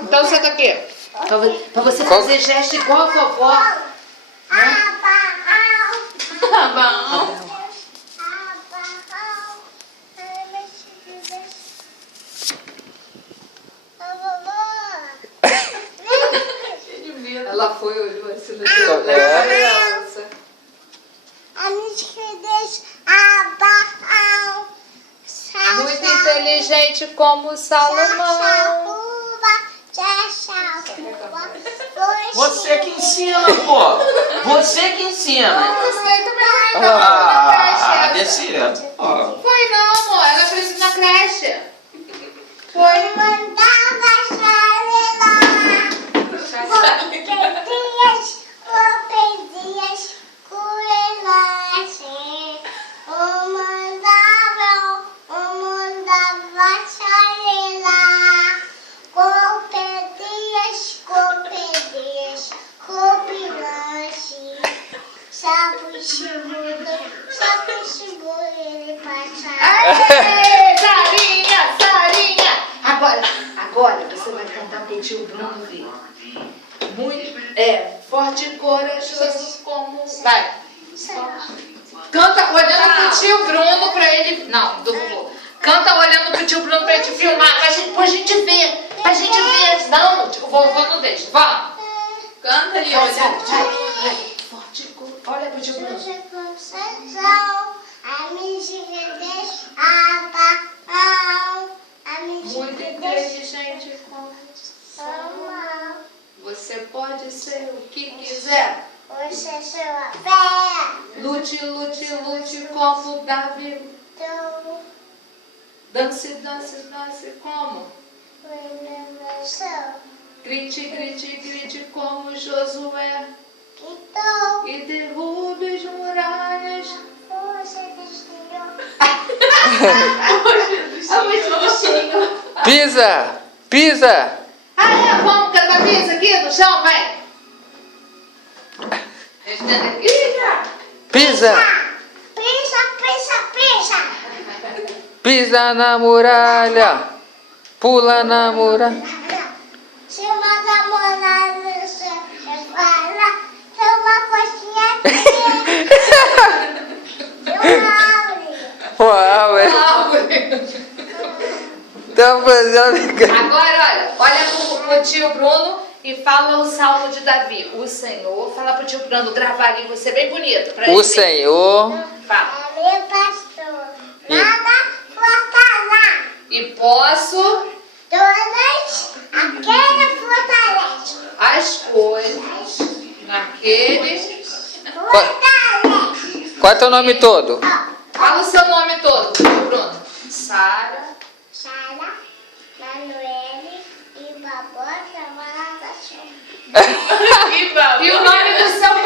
Então senta aqui. Pra você fazer gesto igual a vovó. Abão. Ela foi, olhou assim no É. Muito inteligente como Salomão. Você que ensina, pô. Você que ensina. Você também vai então na creche. Desse jeito. Ó. Foi não, amor. Ela precisa ir na creche. Foi. Aê, Sarinha, Sarinha. Agora você vai cantar pro tio Bruno vir. Muito, forte e corajoso como... Vai. Canta olhando pro tio Bruno pra ele... Não, do vovô. Canta olhando pro tio Bruno pra ele te filmar, pra gente ver. Pra gente ver. Não, o vovô não deixa. Vamos. Canta ali, Vai, olha. vai. Forte e corajoso. Olha pro tio Bruno. Muito inteligente como Salomão. Você pode ser o que quiser. Lute, lute, lute como Davi. Dance, dance, dance como. Grite, grite, grite como Josué. E derrube as muralhas. Pisa! Pisa! Vamos cantar pisa aqui no chão, vai. Estenda aqui. Pisa! Pisa na muralha! Pula na muralha! Uau, é. Tá fazendo... Agora, olha pro tio Bruno e fala o salmo de Davi. O Senhor, fala pro tio Bruno gravar ali, você bem bonito. Pra O ele ver. Senhor... Fala. Meu pastor, nada fortalece. E posso Todas aquelas fortalece. as coisas naquele... Fortalece. Qual é teu nome todo? Fala o seu nome todo, tio Bruno. Sara. Sara, Manuele e Babó trabalham E o nome do seu